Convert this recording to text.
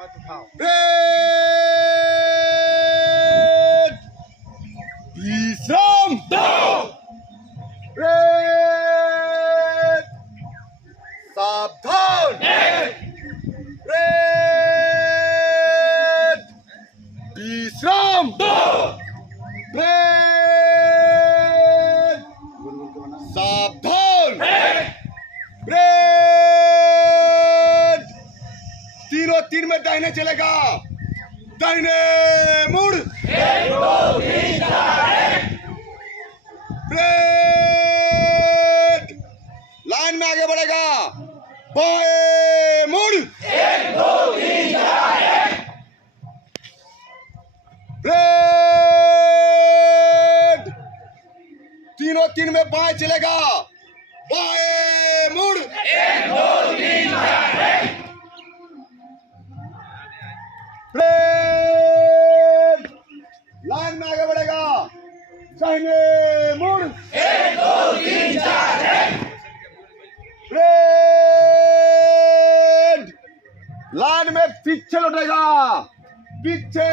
मत उठाओ। ब्रेड विश्राम दो। ब्रेड सावधान। ब्रेड विश्राम दो। ब्रेड सावधान। ब्रेड तीनों तीन में दाहिने चलेगा। दाहिने मुड़। ब्रेड लाइन में आगे बढ़ेगा। बाएं मुड़। ब्रेड तीनों तीन में बाएं चलेगा। बाएं मुड़। ब्रेड लाइन में आगे बढ़ेगा। दाहिने मुड़। ब्रेड लाइन में पीछे लौटेगा। पीछे